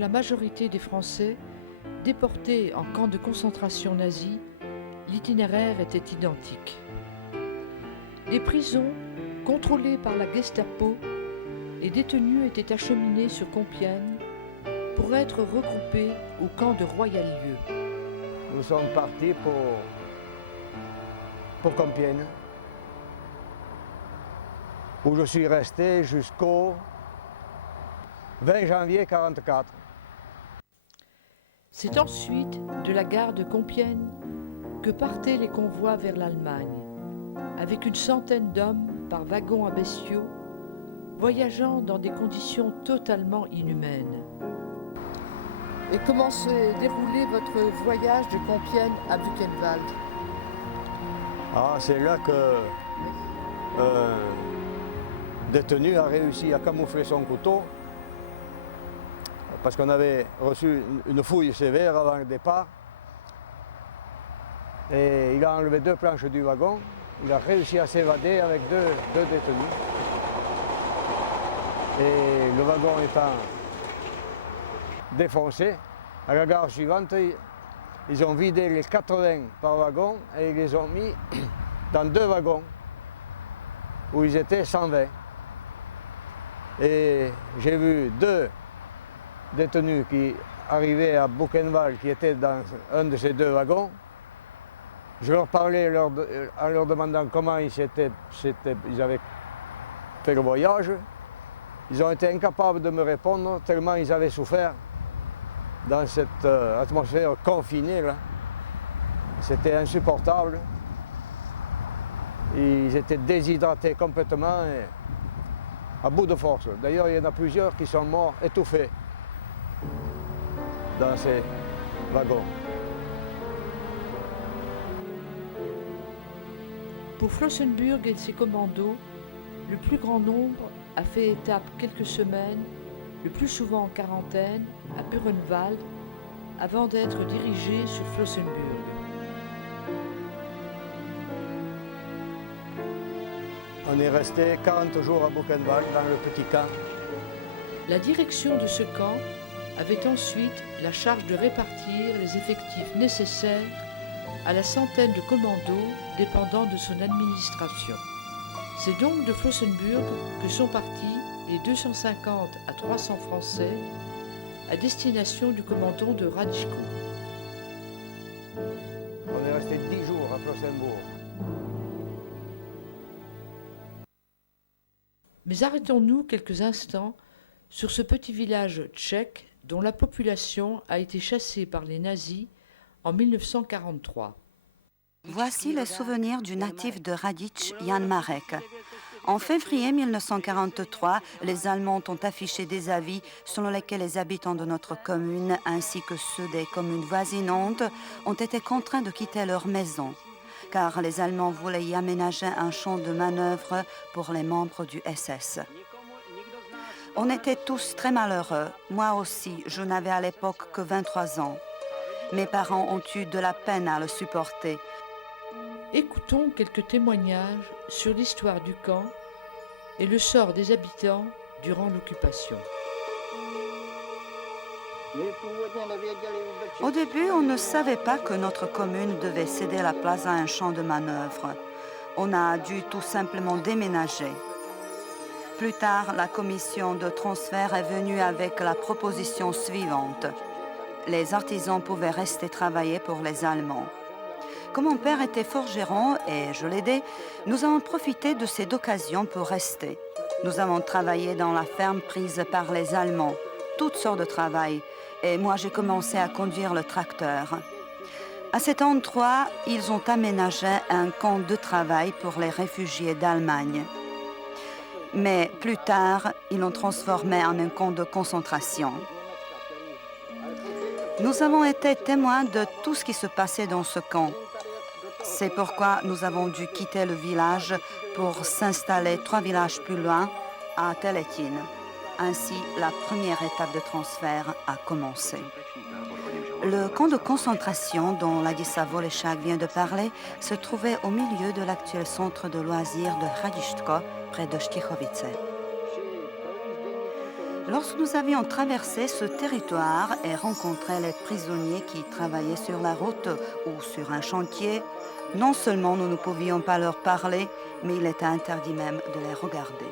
la majorité des Français déportés en camp de concentration nazi, l'itinéraire était identique. Les prisons, contrôlées par la Gestapo, les détenus étaient acheminés sur Compiègne pour être regroupés au camp de Royal-Lieu. Nous sommes partis pour Compiègne, où je suis resté jusqu'au 20 janvier 1944. C'est ensuite de la gare de Compiègne que partaient les convois vers l'Allemagne, avec une centaine d'hommes par wagon à bestiaux, voyageant dans des conditions totalement inhumaines. Et comment s'est déroulé votre voyage de Compiègne à Buchenwald? C'est là que détenu a réussi à camoufler son couteau, parce qu'on avait reçu une fouille sévère avant le départ. Et il a enlevé 2 planches du wagon, il a réussi à s'évader avec deux détenus. Et le wagon étant défoncé, à la gare suivante, ils ont vidé les 80 par wagon et ils les ont mis dans 2 wagons où ils étaient 120. Et j'ai vu 2 détenus qui arrivaient à Buchenwald, qui étaient dans un de ces 2 wagons. Je leur parlais en leur demandant comment ils avaient fait le voyage. Ils ont été incapables de me répondre tellement ils avaient souffert dans cette atmosphère confinée là. C'était insupportable. Ils étaient déshydratés complètement et à bout de force. D'ailleurs, il y en a plusieurs qui sont morts étouffés dans ces wagons. Pour Flossenbürg et ses commandos, le plus grand nombre a fait étape quelques semaines, le plus souvent en quarantaine, à Buchenwald, avant d'être dirigés sur Flossenbürg. On est resté 40 jours à Buchenwald, dans le petit camp. La direction de ce camp avait ensuite la charge de répartir les effectifs nécessaires à la centaine de commandos dépendant de son administration. C'est donc de Flossenbürg que sont partis les 250 à 300 Français à destination du commandant de Radichko. On est resté 10 jours à Flossenbürg. Mais arrêtons-nous quelques instants sur ce petit village tchèque dont la population a été chassée par les nazis en 1943. Voici les souvenirs du natif de Radič, Jan Marek. En février 1943, les Allemands ont affiché des avis selon lesquels les habitants de notre commune ainsi que ceux des communes voisinantes ont été contraints de quitter leur maison, car les Allemands voulaient y aménager un champ de manœuvre pour les membres du SS. On était tous très malheureux. Moi aussi, je n'avais à l'époque que 23 ans. Mes parents ont eu de la peine à le supporter. Écoutons quelques témoignages sur l'histoire du camp et le sort des habitants durant l'occupation. Au début, on ne savait pas que notre commune devait céder la place à un champ de manœuvre. On a dû tout simplement déménager. Plus tard, la commission de transfert est venue avec la proposition suivante. Les artisans pouvaient rester travailler pour les Allemands. Comme mon père était forgeron et je l'aidais, nous avons profité de cette occasion pour rester. Nous avons travaillé dans la ferme prise par les Allemands, toutes sortes de travail, et moi j'ai commencé à conduire le tracteur. À cet endroit, ils ont aménagé un camp de travail pour les réfugiés d'Allemagne. Mais plus tard, ils l'ont transformé en un camp de concentration. Nous avons été témoins de tout ce qui se passait dans ce camp. C'est pourquoi nous avons dû quitter le village pour s'installer 3 villages plus loin, à Teletin. Ainsi, la première étape de transfert a commencé. Le camp de concentration dont Ladislav Voleshak vient de parler se trouvait au milieu de l'actuel centre de loisirs de Hradištko, près de Štichovice. Lorsque nous avions traversé ce territoire et rencontré les prisonniers qui travaillaient sur la route ou sur un chantier, non seulement nous ne pouvions pas leur parler, mais il était interdit même de les regarder.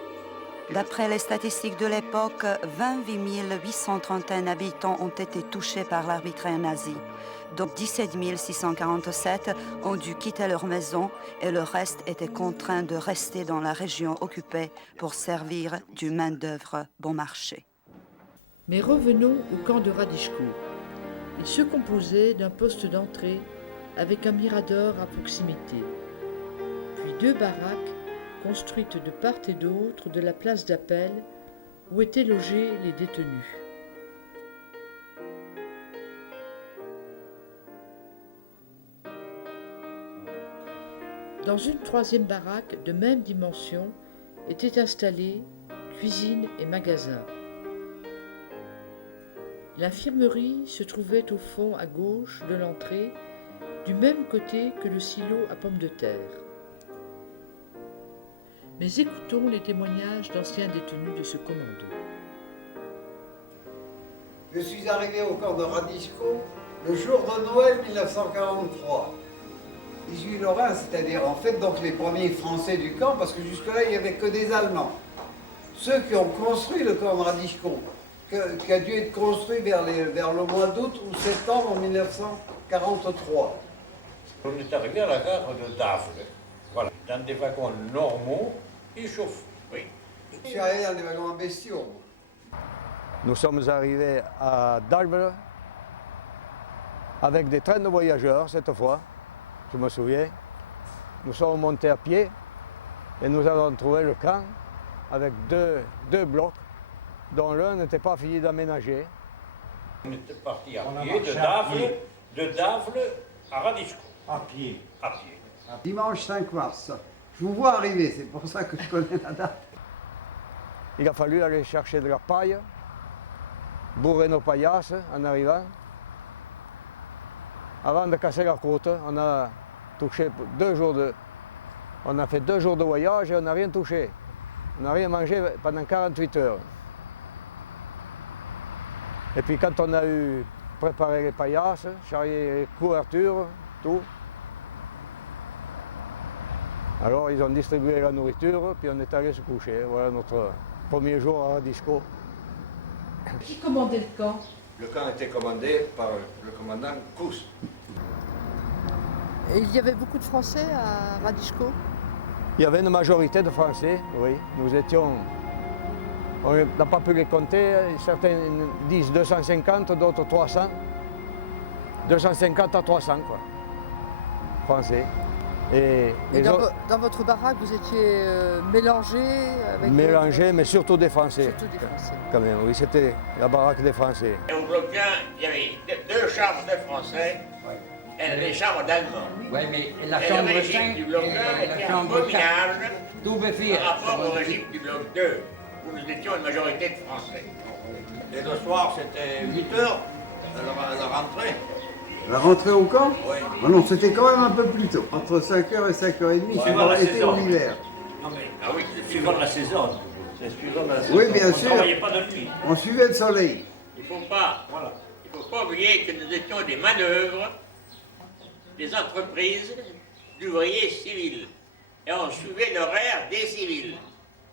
D'après les statistiques de l'époque, 28 831 habitants ont été touchés par l'arbitraire nazi. Donc 17 647 ont dû quitter leur maison et le reste était contraint de rester dans la région occupée pour servir du main-d'œuvre bon marché. Mais revenons au camp de Radiško. Il se composait d'un poste d'entrée avec un mirador à proximité, puis 2 baraques construites de part et d'autre de la place d'appel où étaient logés les détenus. Dans une 3e baraque de même dimension étaient installés cuisine et magasin. L'infirmerie se trouvait au fond à gauche de l'entrée, du même côté que le silo à pommes de terre. Mais écoutons les témoignages d'anciens détenus de ce commando. Je suis arrivé au camp de Radiško le jour de Noël 1943. 18 Lorrains, c'est-à-dire en fait donc les premiers Français du camp, parce que jusque-là il n'y avait que des Allemands. Ceux qui ont construit le camp de Radiško, qui a dû être construit vers le mois d'août ou septembre 1943. On est arrivé à la gare de Dafle, voilà, dans des wagons normaux qui chauffent. Oui. Je suis arrivé dans des wagons en bestiaux. Nous sommes arrivés à Dalve avec des trains de voyageurs cette fois, je me souviens. Nous sommes montés à pied et nous avons trouvé le camp avec deux blocs dont l'un n'était pas fini d'aménager. On était parti à pied de Dafle à Radiško. À pied. À pied. Dimanche 5 mars. Je vous vois arriver, c'est pour ça que je connais la date. Il a fallu aller chercher de la paille, bourrer nos paillasses en arrivant. Avant de casser la côte, on a touché on a fait 2 jours de voyage et on n'a rien touché. On n'a rien mangé pendant 48 heures. Et puis quand on a eu préparé les paillasses, charrié les couvertures, tout, alors ils ont distribué la nourriture, puis on est allé se coucher. Voilà notre premier jour à Radiško. Qui commandait le camp? Le camp était commandé par le commandant Kous. Et il y avait beaucoup de Français à Radiško? Il y avait une majorité de Français, oui. Nous étions, on n'a pas pu les compter, certains disent 250, d'autres 300. 250 à 300, quoi, Français. Et dans votre baraque, vous étiez mélangés avec... Mélangés, mais surtout des Français. Surtout des Français. Quand même, oui, c'était la baraque des Français. Et au bloc 1, il y avait 2 chambres de Français et les chambres d'Allemands. Oui, mais la Et chambre le régime 5 du bloc 1 et la était chambre 4. abominable Double fil. par rapport au régime du bloc 2, où nous étions une majorité de Français. Et le soir, c'était 8 heures, la rentrée. La rentrée au camp? Oui. Ah non, c'était quand même un peu plus tôt, entre 5h et 5h30, Ouais, suivant l'été ou l'hiver. Non mais, ah oui, c'est suivant la saison. C'est suivant la saison. Oui, bien On sûr. ne travaillait pas de nuit. On suivait le soleil. Il ne faut pas oublier que nous étions des manœuvres des entreprises d'ouvriers civils. Et on suivait l'horaire des civils.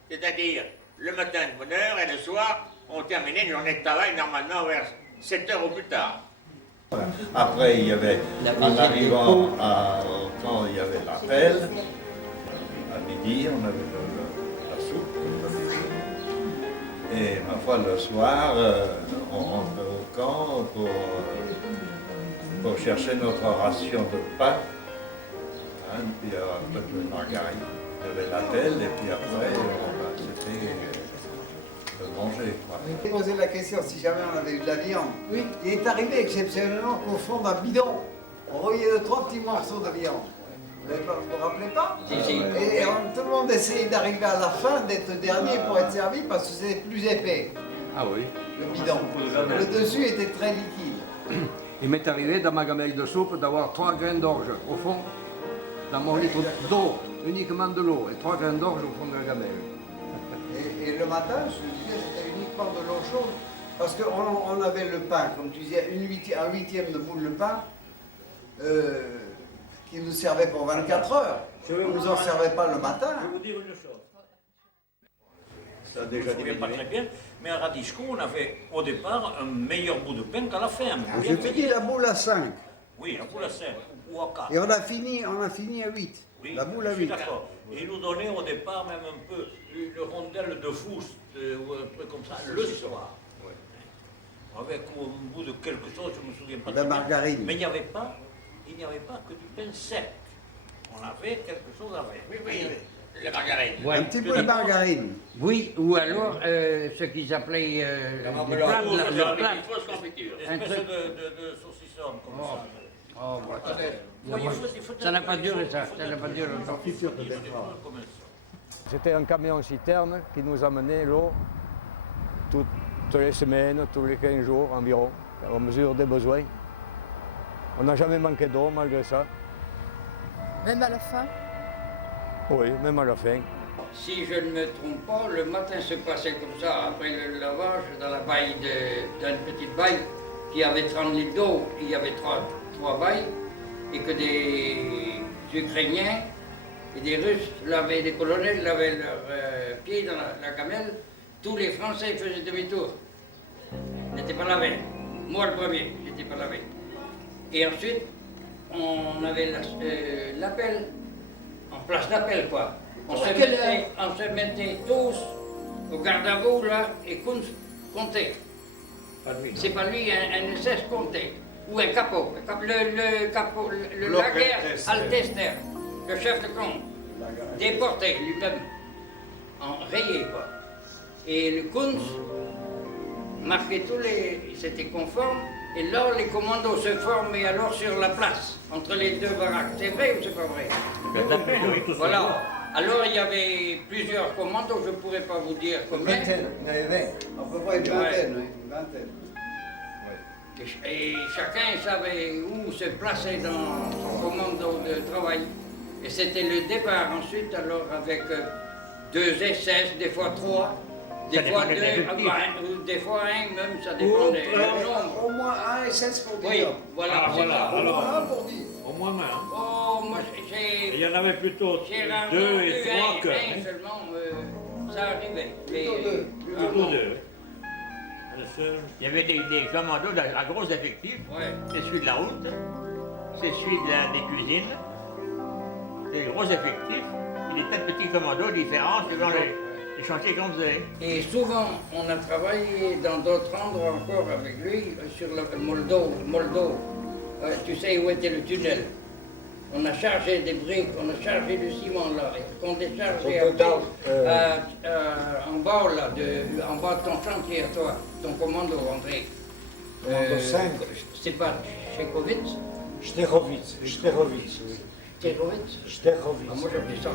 C'est-à-dire, le matin de bonne heure et le soir, on terminait une journée de travail normalement vers 7 heures au plus tard. Après, il y avait, en arrivant au camp, il y avait l'appel. À midi, on avait la soupe, comme d'habitude. Et ma foi, le soir, on rentrait au camp pour chercher notre ration de pain. Hein, puis après le margarine. Il y avait l'appel, et puis après, c'était de manger. Quoi. J'ai posé la question si jamais on avait eu de la viande. Oui. Il est arrivé exceptionnellement qu'au fond d'un bidon, on voyait 3 petits morceaux de viande. Vous ne vous rappelez pas? Si, si. Et tout le monde essayait d'arriver à la fin, d'être dernier pour être servi parce que c'était plus épais, Ah oui. le bidon. Le dessus était très liquide. Il m'est arrivé dans ma gamelle de soupe d'avoir 3 grains d'orge au fond, dans mon litre d'eau, uniquement de l'eau, et 3 grains d'orge au fond de la gamelle. Et le matin, je te disais, c'était uniquement de l'eau chaude. Parce qu'on avait le pain, comme tu disais, un huitième de boule de pain qui nous servait pour 24 heures. On ne nous en servait pas le matin. Je vais vous dire une chose. Ça a Je déjà ne me souviens pas diminué. très bien, mais à Radisco, on avait au départ un meilleur bout de pain qu'à la fin. J'ai fini la boule à 5. Oui, la boule à 5 ou à 4. Et on a fini à 8. Oui, La boule à je suis 8. d'accord. Et ils nous donnaient au départ même un peu une rondelle de Foust ou un truc comme ça le soir. Avec au bout de quelque chose, je ne me souviens pas. De la très bien. margarine. Mais il n'y avait pas que du pain sec. On avait quelque chose avec. Oui, oui, la margarine. Ouais. Un petit peu de margarine. Oui, ou alors ce qu'ils appelaient La le marmelade. plat, Avec le plat. une fausse confiture. Une Un espèce truc. de saucisson comme ça. Oh, voilà. Ouais, il faut Ça n'a pas duré, ça. faut Ça n'a pas duré longtemps. comme ça. C'était un camion citerne qui nous amenait l'eau toutes les semaines, tous les 15 jours environ, à mesure des besoins. On n'a jamais manqué d'eau malgré ça. Même à la fin? Oui, même à la fin. Si je ne me trompe pas, le matin se passait comme ça, après le lavage, dans la baille d'une petite baille qui avait 30 litres d'eau, il y avait trois bailles, et que des Ukrainiens et des Russes lavaient, des colonels lavaient leurs pieds dans la gamelle. Tous les Français faisaient demi-tour. Ils n'étaient pas lavés. Moi le premier, je n'étais pas lavé. Et ensuite, on avait l'appel, en place d'appel quoi. On se mettait tous au garde à vous là et comptait. C'est pas lui, un SS comptait. Ou un capot. Le capot, le Laguerre Altester, le chef de camp, déporté lui-même, en rayé quoi. Et le Kunz marquait tous les. C'était conforme. Et là, les commandos se formaient alors sur la place, entre les deux baraques. C'est vrai ou c'est pas vrai? Voilà. Alors, il y avait plusieurs commandos, je ne pourrais pas vous dire combien. Il y en avait 20. À peu près une vingtaine, oui. Une vingtaine. Et chacun savait où se placer dans son commando de travail. Et c'était le départ ensuite, alors avec 2 SS, des fois 3, des fois 2, des fois 1 même, ça dépendait du nombre. Au moins un SS pour dire. Oui, voilà, c'est ça. Au moins un pour dire. Au moins un. Oh, moi Et il j'ai y en avait plutôt rarement 2 vu et 3 que. un seulement, ça arrivait. Plutôt deux. Plutôt 2. Il y avait des commandos à gros effectifs. Ouais. C'est celui de la route, c'est celui des cuisines, c'est des gros effectifs, et des tas de petits commandos différents selon les chantiers qu'on faisait. Et souvent, on a travaillé dans d'autres endroits encore avec lui, sur le Moldo. Tu sais où était le tunnel. On a chargé des briques, on a chargé du ciment là, et qu'on déchargeait Au total, en bas là, en bas de ton chantier à toi, ton commando André. Commando 5. C'est pas Chekovitz? Stechowitz, oui. Chekovitz? Stechowitz. Ah, moi j'appelais ça.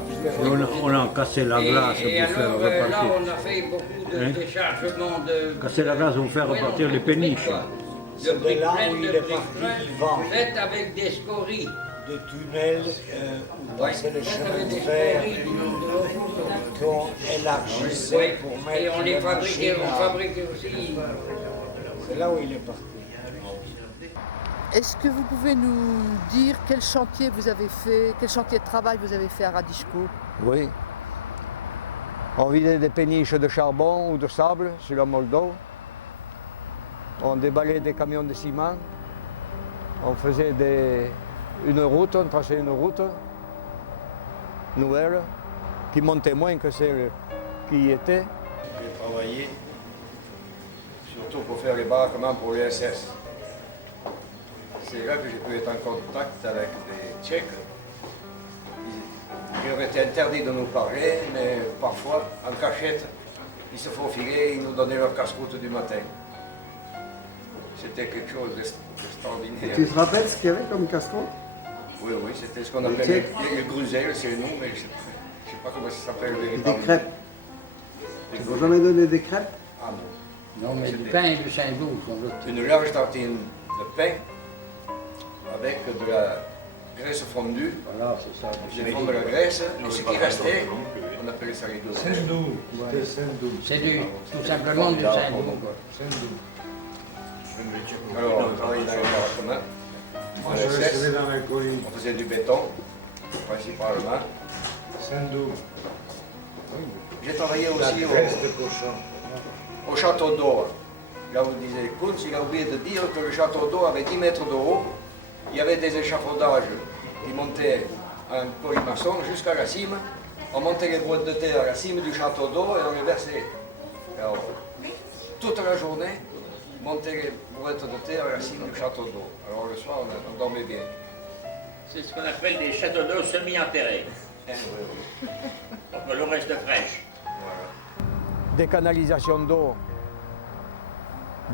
On a cassé la glace Et pour faire alors, là, repartir. on a fait beaucoup de Hein? déchargements de... Casser la glace pour faire repartir les péniches. De briques là pleines, où il de est briques parti pleines, du vent. faites avec des scories. Des tunnels où passaient les Faites chemins avec de des fer scories, disons, de l'eau. qu'on élargissait Oui, pour mettre et on les les fabriquait, machines on à- fabriquait aussi. C'est là où il est parti. Est-ce que vous pouvez nous dire quel chantier vous avez fait, quel chantier de travail vous avez fait à Radishko? Oui. On vidait des péniches de charbon ou de sable sur la Moldo. On déballait des camions de ciment. On faisait une route, on traçait une route nouvelle qui montait moins que celle qui y était. J'ai travaillé surtout pour faire les baraquements pour les SS. C'est là que j'ai pu être en contact avec des Tchèques. Il leur était interdit de nous parler, mais parfois, en cachette, ils se faufilaient et ils nous donnaient leur casse-croûte du matin. C'était quelque chose d'extraordinaire. Tu te rappelles ce qu'il y avait comme casse-croûte? Oui, oui, c'était ce qu'on appelle les gruselles, c'est le nom, mais je ne sais pas comment ça s'appelle Des véritablement. crêpes. Ils t'ont jamais donné des crêpes? Ah non. Non, mais du pain et du Saint-Doux, sans doute. Une large tartine de pain avec de la graisse fondue. Voilà, c'est ça. J'ai fondu de la graisse, et ce qui restait, on appelait che sarei due. Sendou. C'était Sendou. C'est tout simplement du Saint-Loup. Sendou. Alors, on travaillait dans les baraquements. Moi, je restais dans les collines. On faisait du béton, principalement. Sendou. J'ai travaillé La aussi graisse de cochon. au château d'eau. Là, vous disiez, Kunz, il a oublié de dire que le château d'eau avait 10 mètres de haut. Il y avait des échafaudages qui montaient en colimaçon jusqu'à la cime. On montait les brouettes de terre à la cime du château d'eau et on les versait. Alors, toute la journée, on montait les brouettes de terre à la cime du château d'eau. Alors le soir, on dormait bien. C'est ce qu'on appelle des châteaux d'eau semi-enterrés. Donc l'eau reste fraîche. Des canalisations d'eau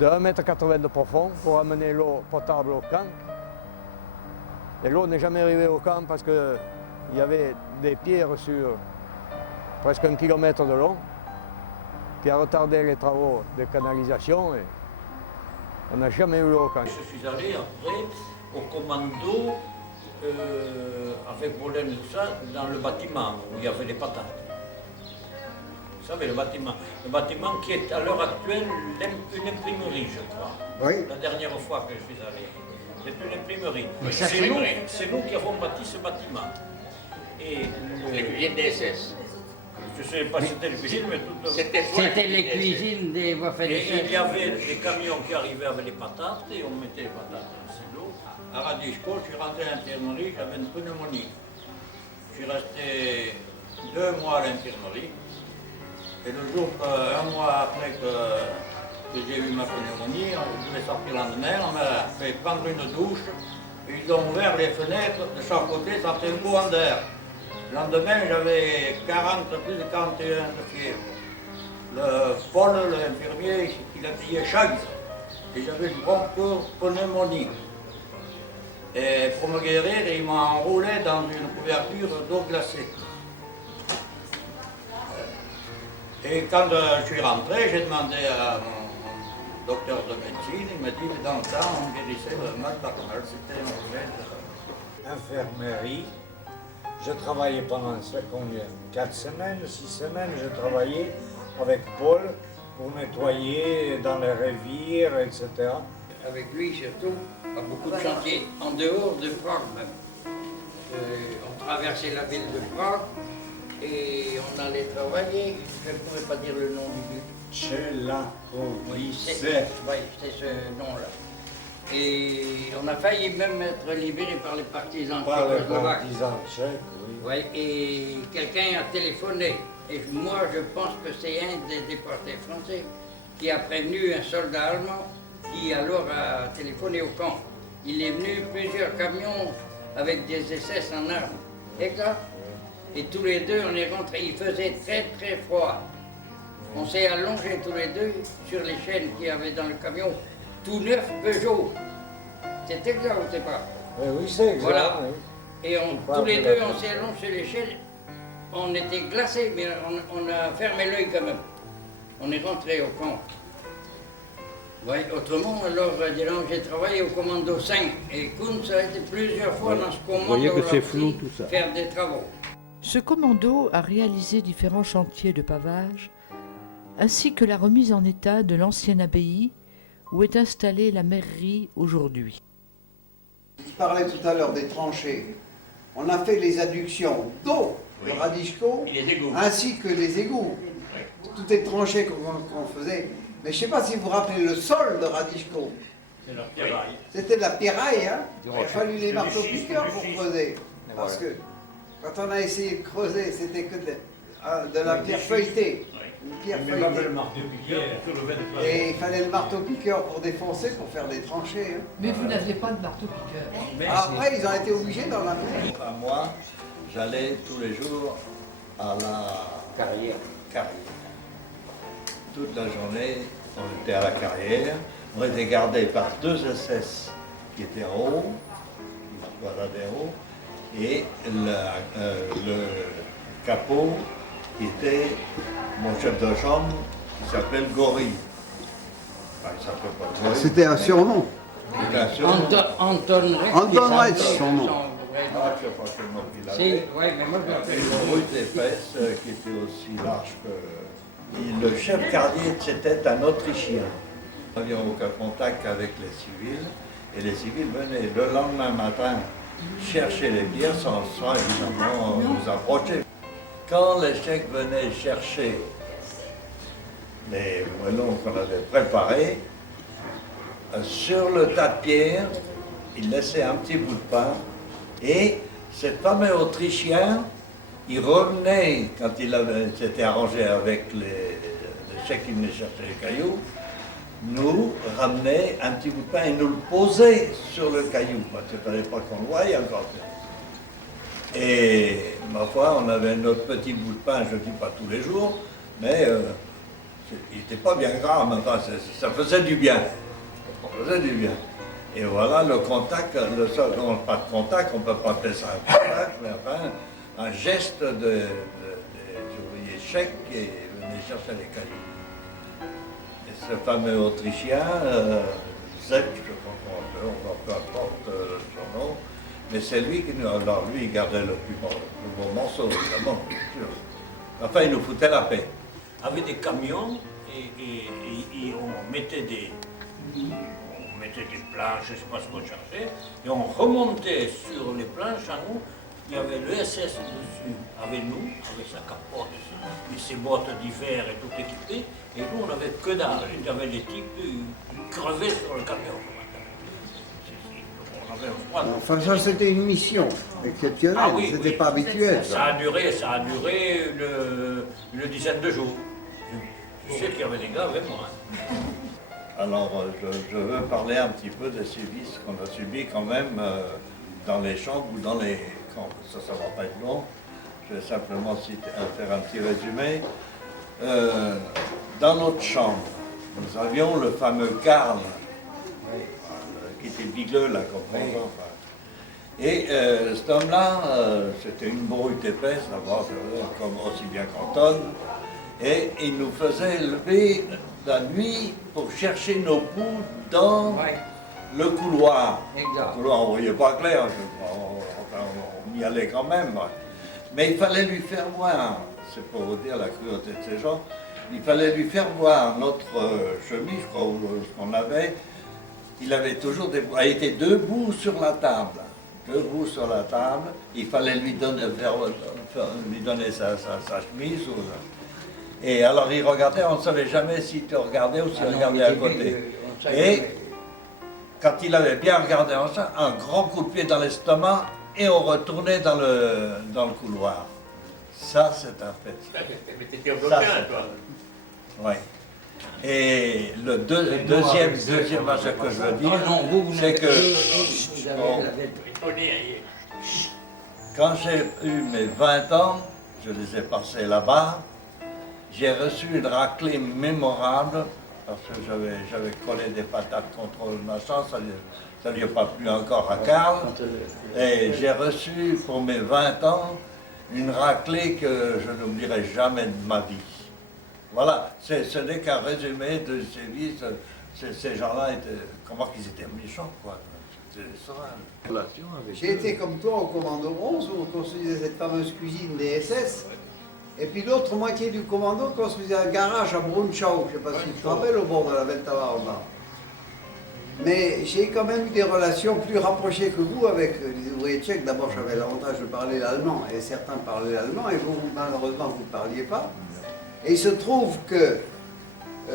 de 1,80 m de profond pour amener l'eau potable au camp. Et l'eau n'est jamais arrivée au camp parce qu'il y avait des pierres sur presque 1 km de long qui a retardé les travaux de canalisation et on n'a jamais eu l'eau au camp. Je suis allé après au commando avec Bolène et tout ça dans le bâtiment où il y avait les patates. Vous savez, le bâtiment qui est à l'heure actuelle une imprimerie, je crois. Oui. La dernière fois que je suis allé. C'est une imprimerie. Mais ça, C'est nous qui avons bâti ce bâtiment. Et Les cuisines des SS. je ne sais pas si c'était les cuisines, mais tout. C'était les cuisines des Waffen. Et il y avait des camions qui arrivaient avec les patates et on mettait les patates dans le silo. À Radishko, je suis rentré à l'infirmerie, j'avais une pneumonie. Je suis resté 2 mois à l'infirmerie. Et le jour, un mois après que j'ai eu ma pneumonie, je devais sortir le lendemain, on m'a fait prendre une douche. Et ils ont ouvert les fenêtres de chaque côté, ça fait un courant d'air. Le lendemain, j'avais plus de 41 de fièvre. Le Paul, l'infirmier, il a payé chaque. Et j'avais une bronchopneumonie. Et pour me guérir, il m'a enroulé dans une couverture d'eau glacée. Et quand je suis rentré, j'ai demandé à mon docteur de médecine, il m'a dit que dans le temps, on guérissait le mal par mal, c'était un remède. Infirmerie. Je travaillais pendant combien 4 semaines, 6 semaines, je travaillais avec Paul pour nettoyer dans les rivières, etc. Avec lui surtout, à beaucoup de chantiers, en dehors de Prague même. On traversait la ville de Prague et on allait travailler, je ne pourrais pas dire le nom du but. Tchelakovice. Oui, c'est ce nom-là. Et on a failli même être libéré par les partisans Par les tchécoslovaques. partisans tchèques, oui. Oui, et quelqu'un a téléphoné. Et moi, je pense que c'est un des déportés français qui a prévenu un soldat allemand qui alors a téléphoné au camp. Il est venu plusieurs camions avec des SS en armes. Exact. Et tous les deux, on est rentrés. Il faisait très très froid. On s'est allongés tous les deux sur les chaînes qu'il y avait dans le camion. Tout neuf Peugeot. C'est exact ou c'est pas? Oui, c'est exact. Voilà. Oui. Et tous les deux, on s'est allongés sur les chaînes. On était glacés, mais on a fermé l'œil quand même. On est rentré au camp. Ouais, autrement, alors, j'ai travaillé au commando 5 et Kunz a été plusieurs fois dans ce commando. Vous voyez que c'est flou tout ça. Faire des travaux. Ce commando a réalisé différents chantiers de pavage, ainsi que la remise en état de l'ancienne abbaye où est installée la mairie aujourd'hui. Je parlais tout à l'heure des tranchées. On a fait les adductions d'eau de Radishko, ainsi que les égouts. Tout est tranché qu'on faisait. Mais je ne sais pas si vous vous rappelez le sol de Radishko. C'était de la pierraille, hein. Il a fallu les marteaux-piqueurs pour creuser. Parce que quand on a essayé de creuser, c'était que de la pierre feuilletée. Une pierre feuilletée. Et il fallait le marteau-piqueur pour défoncer, pour faire des tranchées. Hein. Mais vous n'aviez pas de marteau-piqueur. Après, ils ont été obligés d'en amener. Moi, j'allais tous les jours à la carrière. Toute la journée, on était à la carrière. On était gardé par 2 SS qui étaient en haut, qui baladaient en haut, et le capot qui était mon chef de chambre, qui s'appelle Gorille. Enfin, il s'appelle pas Gorille. C'était un surnom. Anton Rex. Anton Rex, son nom. Ah, je sais pas quel nom il Si, avait. oui, mais moi je l'appelle. Une route épaisse qui était aussi large que... Et le chef gardien, c'était un Autrichien. Nous n'avions aucun contact avec les civils. Et les civils venaient le lendemain matin chercher les bières sans évidemment nous approcher. Quand les Tchèques venaient chercher les moellons qu'on avait préparés, sur le tas de pierres, ils laissaient un petit bout de pain. Et ce fameux Autrichien, il revenait, quand il s'était arrangé avec les Tchèques qui venaient chercher les cailloux, nous ramenait un petit bout de pain et nous le posait sur le caillou, parce qu'il ne fallait pas qu'on le voie encore. Et ma foi, on avait notre petit bout de pain, je ne dis pas tous les jours, mais il n'était pas bien gras, mais enfin, ça faisait du bien. Ça faisait du bien. Et voilà le contact, le seul, non, pas de contact, on ne peut pas appeler ça un contact, mais enfin, un geste des ouvriers tchèques qui venaient chercher les cailloux. Ce fameux Autrichien, Zep, je crois qu'on peu importe son nom, mais c'est lui qui nous, alors lui, il gardait le plus beau morceau, évidemment, bien sûr. Enfin, il nous foutait la paix. Avec des camions, et on mettait des planches, je ne sais pas ce qu'on cherchait, et on remontait sur les planches en haut. Il y avait le SS dessus, avec nous, avec sa capote et ses bottes d'hiver et tout équipé. Et nous, on n'avait que dalle. Il y avait des types qui crevaient sur le camion. On avait un froid. Enfin, ça, c'était une mission exceptionnelle. Ah oui, C'était oui. pas habituel. Ça a duré une dizaine de jours. Je sais qu'il y avait des gars avec moi. Alors, je veux parler un petit peu des sévices qu'on a subis quand même dans les chambres ou dans les camps. Ça ne va pas être long. Je vais simplement faire un petit résumé. Dans notre chambre, nous avions le fameux Karl, qui était bigleux, là, comme on dit. Et cet homme-là, c'était une brute épaisse, d'abord, comme aussi bien qu'Anton, et il nous faisait lever la nuit pour chercher nos poux dans le couloir. Exact. Le couloir, on ne voyait pas clair, on y allait quand même. Mais il fallait lui faire voir, c'est pour vous dire la cruauté de ces gens, il fallait lui faire voir notre chemise, je crois, ou ce qu'on avait. Il avait toujours il était debout sur la table. Debout sur la table, il fallait lui donner sa chemise. Et alors il regardait, on ne savait jamais si tu regardais ou si tu regardais à côté. Et quand il avait bien regardé en ça, un grand coup de pied dans l'estomac et on retournait dans le couloir. Ça, c'est un fait. Mais t'étais européen, toi. Oui. Et le deuxième machin que je veux dire, c'est que quand j'ai eu mes 20 ans, je les ai passés là-bas, j'ai reçu une raclée mémorable, parce que j'avais collé des patates contre le machin, ça lui a pas plu encore à Karl, et j'ai reçu pour mes 20 ans une raclée que je n'oublierai jamais de ma vie. Voilà, ce n'est qu'un résumé de ces vies. Ces gens-là, comment ils étaient méchants, quoi. C'était sauvage. J'ai été comme toi au commando 11 où on construisait cette fameuse cuisine des SS. Et puis l'autre moitié du commando construisait un garage à Brunschau. Je ne sais pas si tu te rappelles, au bord de la Veltavarma. Mais j'ai quand même eu des relations plus rapprochées que vous avec les ouvriers tchèques. D'abord, j'avais l'avantage de parler l'allemand et certains parlaient l'allemand et vous, malheureusement, vous ne parliez pas. Et il se trouve que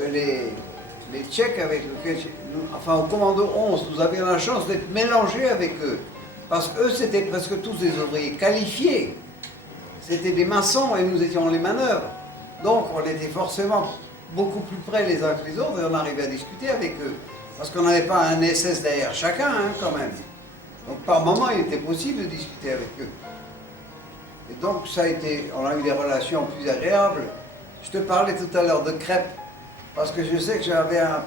les Tchèques avec lesquels, enfin au commando 11, nous avions la chance d'être mélangés avec eux. Parce qu'eux, c'était presque tous des ouvriers qualifiés. C'était des maçons et nous étions les manœuvres. Donc on était forcément beaucoup plus près les uns que les autres et on arrivait à discuter avec eux. Parce qu'on n'avait pas un SS derrière chacun, hein, quand même. Donc par moment, il était possible de discuter avec eux. Et donc ça a été, on a eu des relations plus agréables. Je te parlais tout à l'heure de crêpes, parce que je sais que j'avais un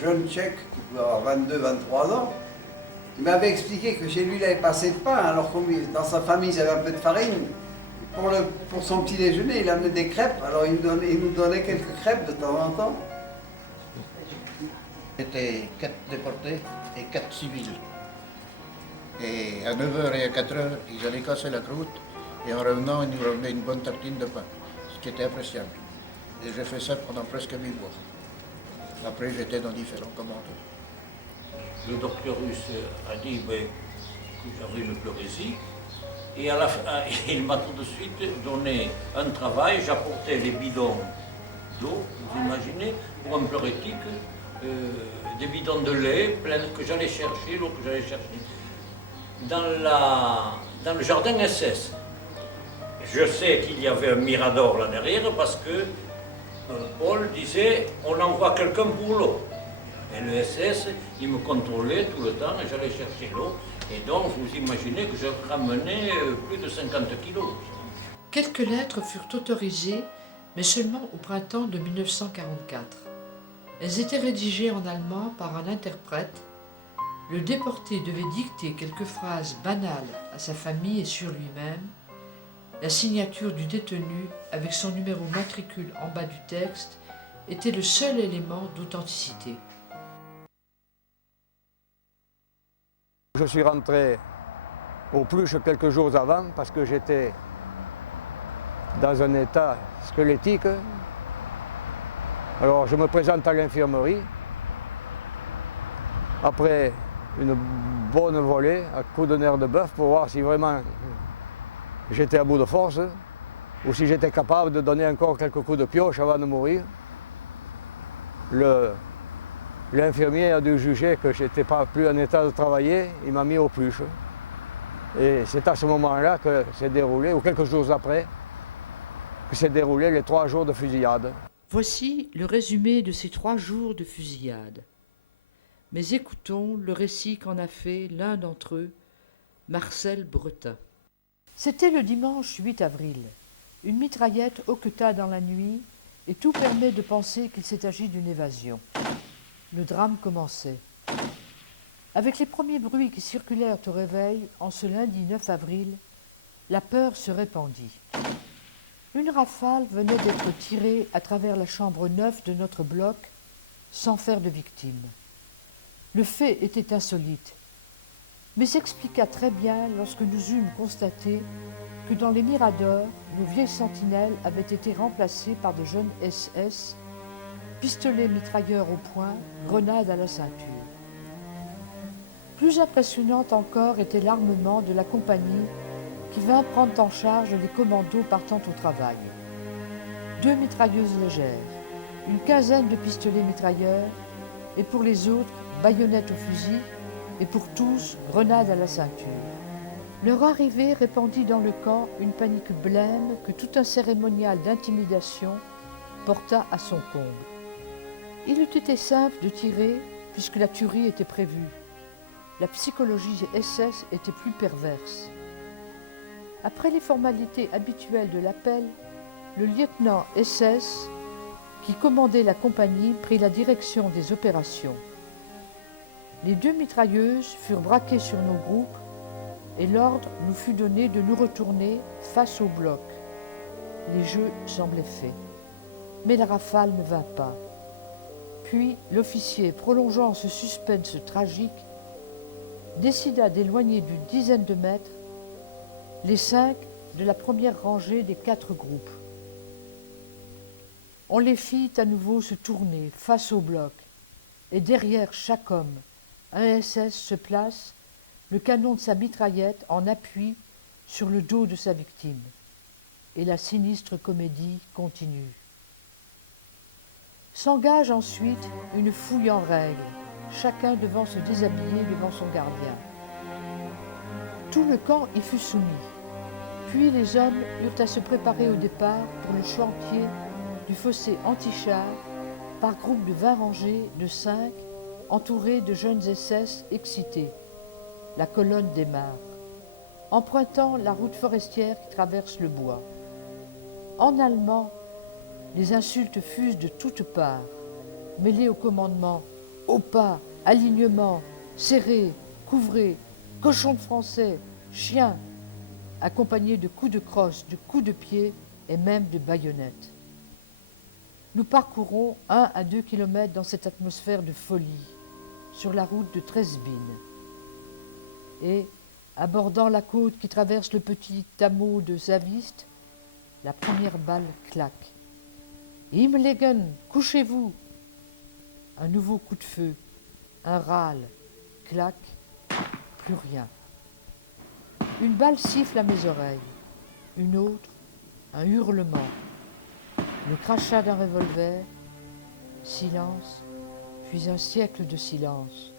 jeune tchèque qui pouvait avoir 22, 23 ans. Il m'avait expliqué que chez lui, il avait pas assez de pain, alors que dans sa famille, il avait un peu de farine. Pour son petit déjeuner, il amenait des crêpes, alors il nous donnait quelques crêpes de temps en temps. C'était 4 déportés et 4 civils. Et à 9h et à 4h, ils allaient casser la croûte. Et en revenant, ils nous ramenaient une bonne tartine de pain, ce qui était appréciable. Et j'ai fait ça pendant presque 8 mois. Après, j'étais dans différents commandos. Le docteur russe a dit que j'avais une pleurésie. Et à la fin, il m'a tout de suite donné un travail. J'apportais les bidons d'eau, vous imaginez, pour un pleurétique, des bidons de lait pleins que j'allais chercher, l'eau que j'allais chercher, dans le jardin SS. Je sais qu'il y avait un mirador là derrière parce que Paul disait on envoie quelqu'un pour l'eau. Et le SS, il me contrôlait tout le temps et j'allais chercher l'eau. Et donc, vous imaginez que je ramenais plus de 50 kilos. Quelques lettres furent autorisées, mais seulement au printemps de 1944. Elles étaient rédigées en allemand par un interprète. Le déporté devait dicter quelques phrases banales à sa famille et sur lui-même. La signature du détenu, avec son numéro matricule en bas du texte, était le seul élément d'authenticité. Je suis rentré au Pluche quelques jours avant parce que j'étais dans un état squelettique. Alors je me présente à l'infirmerie. Après une bonne volée à coups de nerf de bœuf pour voir si vraiment j'étais à bout de force ou si j'étais capable de donner encore quelques coups de pioche avant de mourir. L'infirmier a dû juger que je n'étais pas plus en état de travailler, il m'a mis au Pluche. Et c'est à ce moment-là que s'est déroulé, ou quelques jours après, que s'est déroulé les 3 jours de fusillade. Voici le résumé de ces 3 jours de fusillade. Mais écoutons le récit qu'en a fait l'un d'entre eux, Marcel Bretin. C'était le dimanche 8 avril. Une mitraillette hoqueta dans la nuit et tout permet de penser qu'il s'est agi d'une évasion. Le drame commençait. Avec les premiers bruits qui circulèrent au réveil, en ce lundi 9 avril, la peur se répandit. Une rafale venait d'être tirée à travers la chambre 9 de notre bloc, sans faire de victimes. Le fait était insolite, mais s'expliqua très bien lorsque nous eûmes constaté que dans les miradors, nos vieilles sentinelles avaient été remplacées par de jeunes SS, pistolets mitrailleurs au poing, grenades à la ceinture. Plus impressionnante encore était l'armement de la compagnie qui vint prendre en charge les commandos partant au travail. 2 mitrailleuses légères, une quinzaine de pistolets mitrailleurs, et pour les autres, baïonnettes au fusil, et pour tous, grenades à la ceinture. Leur arrivée répandit dans le camp une panique blême que tout un cérémonial d'intimidation porta à son comble. Il eût été simple de tirer puisque la tuerie était prévue. La psychologie SS était plus perverse. Après les formalités habituelles de l'appel, le lieutenant SS, qui commandait la compagnie, prit la direction des opérations. Les 2 mitrailleuses furent braquées sur nos groupes et l'ordre nous fut donné de nous retourner face au bloc. Les jeux semblaient faits. Mais la rafale ne vint pas. Puis l'officier, prolongeant ce suspense tragique, décida d'éloigner d'une dizaine de mètres les 5 de la première rangée des 4 groupes. On les fit à nouveau se tourner face au bloc, et derrière chaque homme, un SS se place, le canon de sa mitraillette en appui sur le dos de sa victime. Et la sinistre comédie continue. S'engage ensuite une fouille en règle, chacun devant se déshabiller devant son gardien. Tout le camp y fut soumis. Puis les hommes eurent à se préparer au départ pour le chantier du fossé anti-char par groupe de 20 rangées de 5, entourés de jeunes SS excités. La colonne démarre, empruntant la route forestière qui traverse le bois. En allemand, les insultes fusent de toutes parts, mêlées au commandement « au pas, alignement, serré, couvrez, cochon de français, chien », accompagnés de coups de crosse, de coups de pied et même de baïonnettes. Nous parcourons 1 à 2 kilomètres dans cette atmosphère de folie, sur la route de Tresbine. Et, Abordant la côte qui traverse le petit hameau de Zavist, la première balle claque. Himmelegen, couchez-vous! Un nouveau coup de feu, un râle, claque, plus rien. Une balle siffle à mes oreilles, une autre, un hurlement, le crachat d'un revolver, silence, puis un siècle de silence.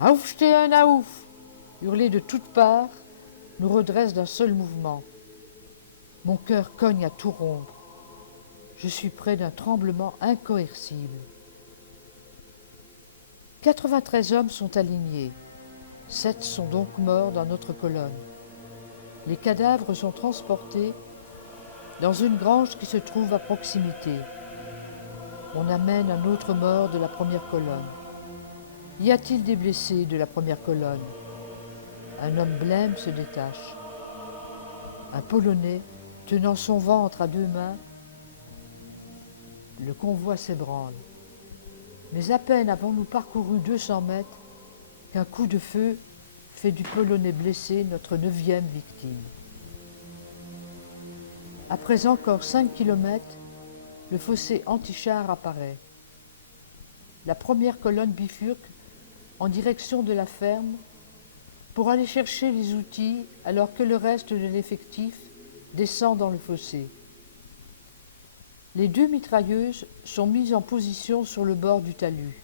Aufstehen auf! Hurlé de toutes parts, nous redresse d'un seul mouvement. Mon cœur cogne à tout rompre. Je suis près d'un tremblement incoercible. 93 hommes sont alignés. 7 sont donc morts dans notre colonne. Les cadavres sont transportés dans une grange qui se trouve à proximité. On amène un autre mort de la première colonne. Y a-t-il des blessés de la première colonne? Un homme blême se détache. Un Polonais, tenant son ventre à 2 mains, le convoi s'ébranle. Mais à peine avons-nous parcouru 200 mètres qu'un coup de feu fait du Polonais blessé notre 9e victime. Après encore 5 kilomètres, le fossé anti-char apparaît. La première colonne bifurque en direction de la ferme pour aller chercher les outils alors que le reste de l'effectif descend dans le fossé. Les 2 mitrailleuses sont mises en position sur le bord du talus,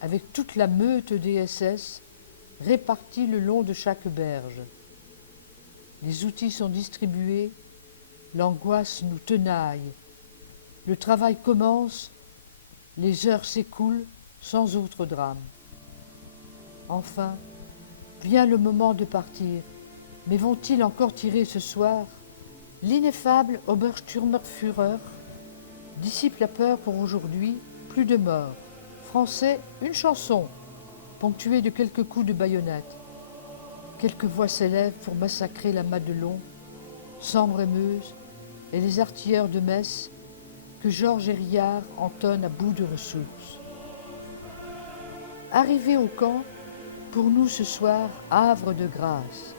avec toute la meute des SS répartie le long de chaque berge. Les outils sont distribués, l'angoisse nous tenaille. Le travail commence, les heures s'écoulent sans autre drame. Enfin, vient le moment de partir. Mais vont-ils encore tirer ce soir? L'ineffable Obersturmführer dissipe la peur pour aujourd'hui, plus de morts. Français, une chanson, ponctuée de quelques coups de baïonnette. Quelques voix s'élèvent pour massacrer la Madelon, Sambre-et-Meuse et les artilleurs de Metz que Georges Hérillard entonne à bout de ressources. Arrivés au camp, pour nous ce soir, havre de grâce,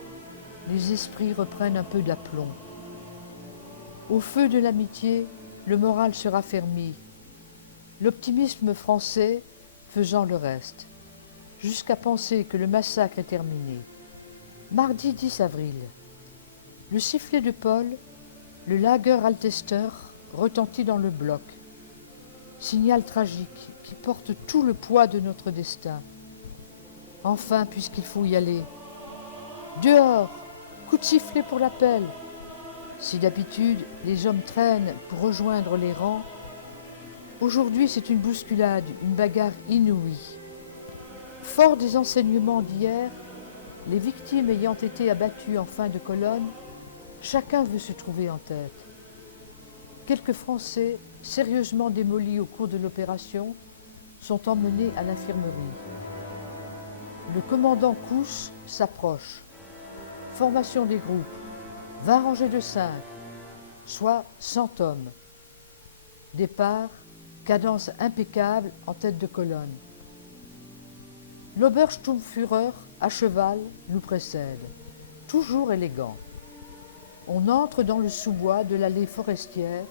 les esprits reprennent un peu d'aplomb. Au feu de l'amitié, le moral se raffermit, l'optimisme français faisant le reste, jusqu'à penser que le massacre est terminé. Mardi 10 avril, le sifflet de Paul, le Lager-Alcester, retentit dans le bloc. Signal tragique qui porte tout le poids de notre destin. Enfin, puisqu'il faut y aller. Dehors, coup de sifflet pour l'appel. Si d'habitude les hommes traînent pour rejoindre les rangs, aujourd'hui c'est une bousculade, une bagarre inouïe. Fort des enseignements d'hier, les victimes ayant été abattues en fin de colonne, chacun veut se trouver en tête. Quelques Français, sérieusement démolis au cours de l'opération, sont emmenés à l'infirmerie. Le commandant Kous s'approche. Formation des groupes, 20 rangées de 5, soit 100 hommes. Départ, cadence impeccable en tête de colonne. L'Obersturmführer, à cheval, nous précède, toujours élégant. On entre dans le sous-bois de l'allée forestière.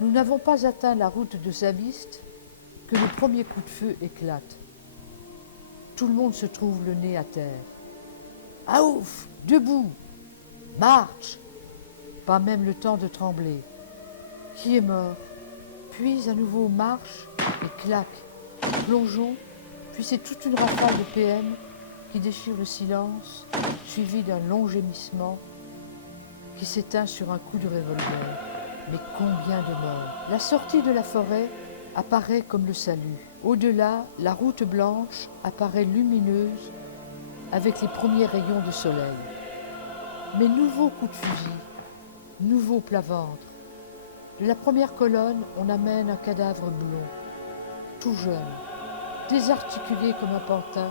Nous n'avons pas atteint la route de Zavist que le premier coup de feu éclate. Tout le monde se trouve le nez à terre. Aouf! Debout! Marche! Pas même le temps de trembler. Qui est mort? Puis à nouveau marche et claque. Plongeons, puis c'est toute une rafale de PM qui déchire le silence, suivi d'un long gémissement qui s'éteint sur un coup de revolver. Mais combien de morts! La sortie de la forêt apparaît comme le salut. Au-delà, la route blanche apparaît lumineuse avec les premiers rayons de soleil. Mais nouveau coup de fusil, nouveau plat-ventre. De la première colonne, on amène un cadavre blond, tout jeune, désarticulé comme un pantin,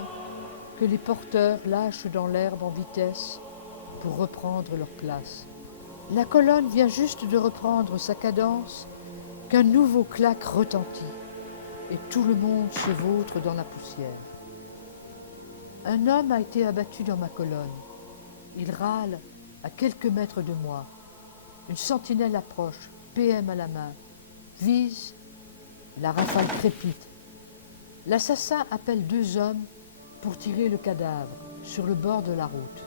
que les porteurs lâchent dans l'herbe en vitesse pour reprendre leur place. La colonne vient juste de reprendre sa cadence qu'un nouveau claque retentit et tout le monde se vautre dans la poussière. Un homme a été abattu dans ma colonne. Il râle à quelques mètres de moi. Une sentinelle approche, PM à la main. Vise, la rafale crépite. L'assassin appelle 2 hommes pour tirer le cadavre sur le bord de la route.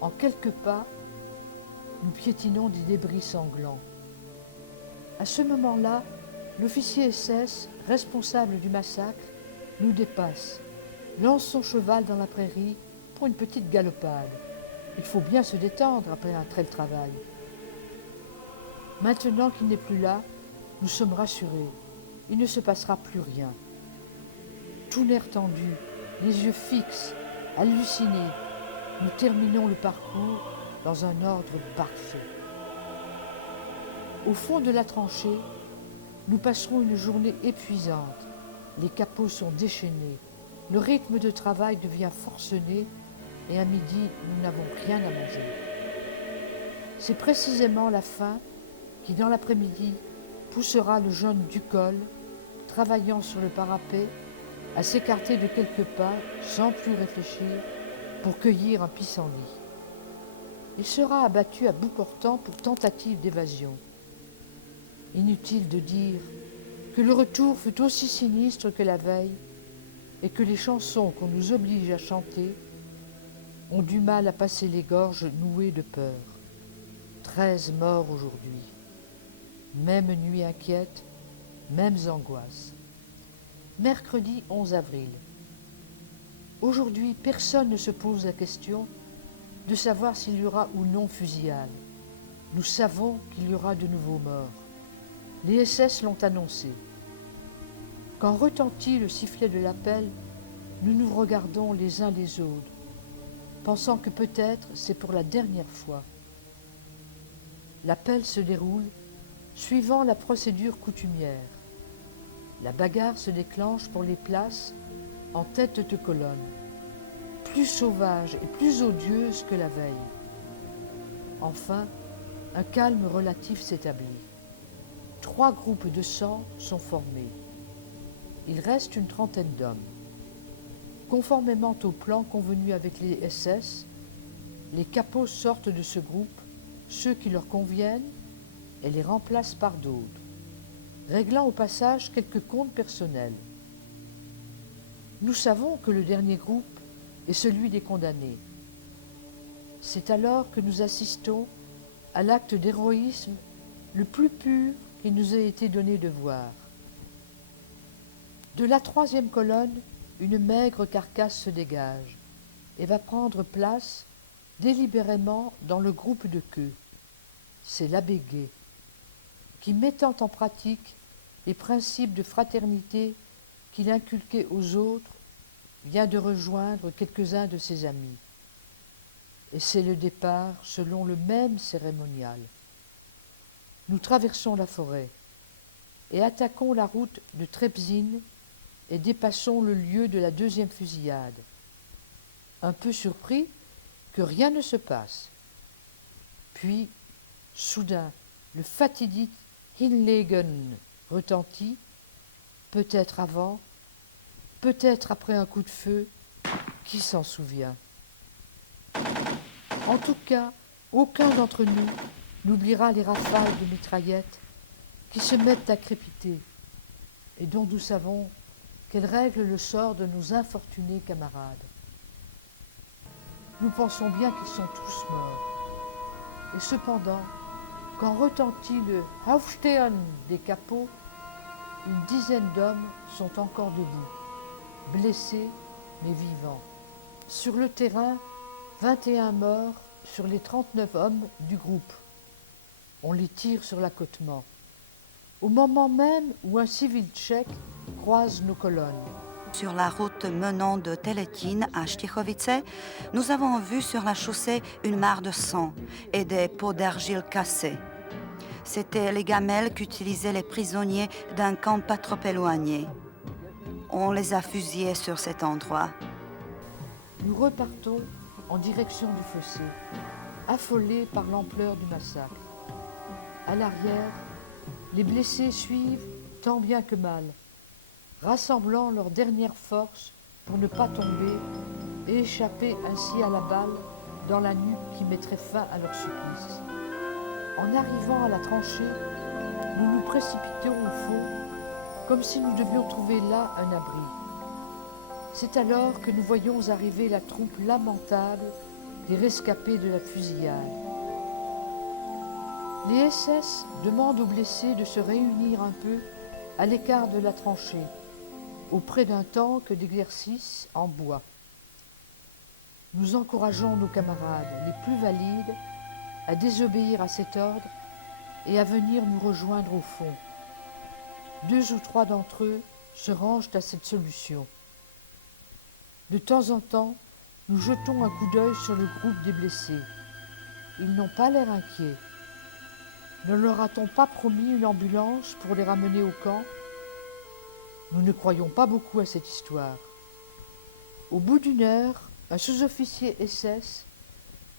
En quelques pas, nous piétinons des débris sanglants. À ce moment-là, l'officier SS, responsable du massacre, nous dépasse, lance son cheval dans la prairie pour une petite galopade. Il faut bien se détendre après un tel travail. Maintenant qu'il n'est plus là, nous sommes rassurés. Il ne se passera plus rien. Tout l'air tendu, les yeux fixes, hallucinés, nous terminons le parcours dans un ordre parfait. Au fond de la tranchée, nous passerons une journée épuisante. Les capots sont déchaînés, le rythme de travail devient forcené et à midi, nous n'avons rien à manger. C'est précisément la faim qui, dans l'après-midi, poussera le jeune Ducol, travaillant sur le parapet, à s'écarter de quelques pas sans plus réfléchir pour cueillir un pissenlit. Il sera abattu à bout portant pour tentative d'évasion. Inutile de dire que le retour fut aussi sinistre que la veille et que les chansons qu'on nous oblige à chanter ont du mal à passer les gorges nouées de peur. 13 morts aujourd'hui. Même nuit inquiète, mêmes angoisses. Mercredi 11 avril. Aujourd'hui, personne ne se pose la question de savoir s'il y aura ou non fusillade. Nous savons qu'il y aura de nouveaux morts. Les SS l'ont annoncé. Quand retentit le sifflet de l'appel, nous nous regardons les uns les autres, pensant que peut-être c'est pour la dernière fois. L'appel se déroule suivant la procédure coutumière. La bagarre se déclenche pour les places en tête de colonne, plus sauvage et plus odieuse que la veille. Enfin, un calme relatif s'établit. 3 groupes de 100 sont formés. Il reste une trentaine d'hommes. Conformément au plan convenu avec les SS, les capots sortent de ce groupe, ceux qui leur conviennent, et les remplacent par d'autres, réglant au passage quelques comptes personnels. Nous savons que le dernier groupe est celui des condamnés. C'est alors que nous assistons à l'acte d'héroïsme le plus pur qu'il nous ait été donné de voir. De la 3e colonne, une maigre carcasse se dégage et va prendre place délibérément dans le groupe de queue. C'est l'abbé Gay, qui, mettant en pratique les principes de fraternité qu'il inculquait aux autres, vient de rejoindre quelques-uns de ses amis. Et c'est le départ selon le même cérémonial. Nous traversons la forêt et attaquons la route de Trepzin et dépassons le lieu de la 2e fusillade. Un peu surpris que rien ne se passe. Puis, soudain, le fatidique Hinlegen retentit, peut-être avant, peut-être après un coup de feu, qui s'en souvient. En tout cas, aucun d'entre nous n'oubliera les rafales de mitraillettes qui se mettent à crépiter et dont nous savons qu'elles règlent le sort de nos infortunés camarades. Nous pensons bien qu'ils sont tous morts. Et cependant, quand retentit le Aufstehen des capots, une dizaine d'hommes sont encore debout, blessés mais vivants. Sur le terrain, 21 morts sur les 39 hommes du groupe. On les tire sur l'accotement, au moment même où un civil tchèque croise nos colonnes. Sur la route menant de Teletin à Štichovice, nous avons vu sur la chaussée une mare de sang et des pots d'argile cassés. C'étaient les gamelles qu'utilisaient les prisonniers d'un camp pas trop éloigné. On les a fusillés sur cet endroit. Nous repartons en direction du fossé, affolés par l'ampleur du massacre. À l'arrière, les blessés suivent tant bien que mal, rassemblant leurs dernières forces pour ne pas tomber et échapper ainsi à la balle dans la nuque qui mettrait fin à leur supplice. En arrivant à la tranchée, nous nous précipitons au fond, comme si nous devions trouver là un abri. C'est alors que nous voyons arriver la troupe lamentable des rescapés de la fusillade. Les SS demandent aux blessés de se réunir un peu à l'écart de la tranchée, auprès d'un tank d'exercice en bois. Nous encourageons nos camarades les plus valides à désobéir à cet ordre et à venir nous rejoindre au fond. 2 ou 3 d'entre eux se rangent à cette solution. De temps en temps, nous jetons un coup d'œil sur le groupe des blessés. Ils n'ont pas l'air inquiets. Ne leur a-t-on pas promis une ambulance pour les ramener au camp? Nous ne croyons pas beaucoup à cette histoire. Au bout d'1 heure, un sous-officier SS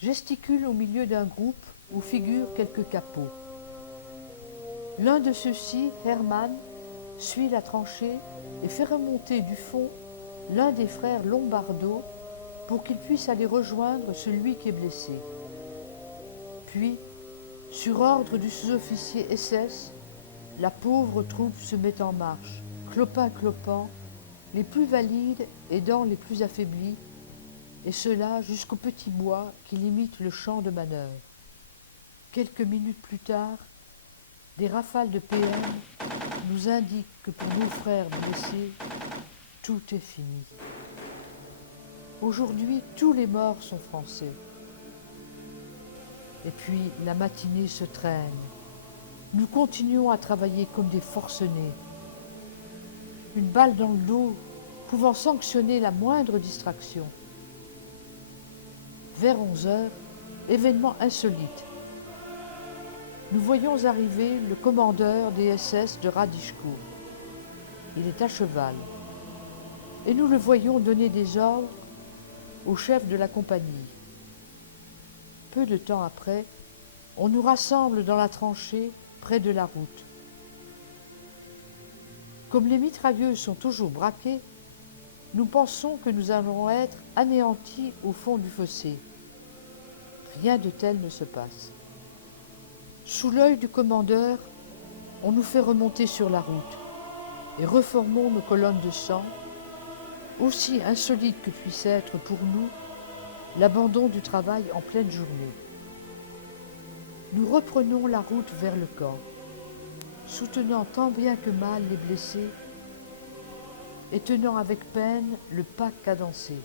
gesticule au milieu d'un groupe où figurent quelques capots. L'un de ceux-ci, Hermann, suit la tranchée et fait remonter du fond l'un des frères Lombardo pour qu'il puisse aller rejoindre celui qui est blessé. Puis, sur ordre du sous-officier SS, la pauvre troupe se met en marche, clopin-clopant, les plus valides aidant les plus affaiblis, et cela jusqu'au petit bois qui limite le champ de manœuvre. Quelques minutes plus tard, des rafales de PM nous indiquent que pour nos frères blessés, tout est fini. Aujourd'hui, tous les morts sont français. Et puis, la matinée se traîne. Nous continuons à travailler comme des forcenés. Une balle dans le dos pouvant sanctionner la moindre distraction. Vers 11 heures, événement insolite. Nous voyons arriver le commandeur des SS de Radichkow. Il est à cheval. Et nous le voyons donner des ordres au chef de la compagnie. Peu de temps après, on nous rassemble dans la tranchée près de la route. Comme les mitrailleuses sont toujours braquées, nous pensons que nous allons être anéantis au fond du fossé. Rien de tel ne se passe. Sous l'œil du commandeur, on nous fait remonter sur la route et reformons nos colonnes de sang, aussi insolite que puisse être pour nous l'abandon du travail en pleine journée. Nous reprenons la route vers le camp, soutenant tant bien que mal les blessés et tenant avec peine le pas cadencé.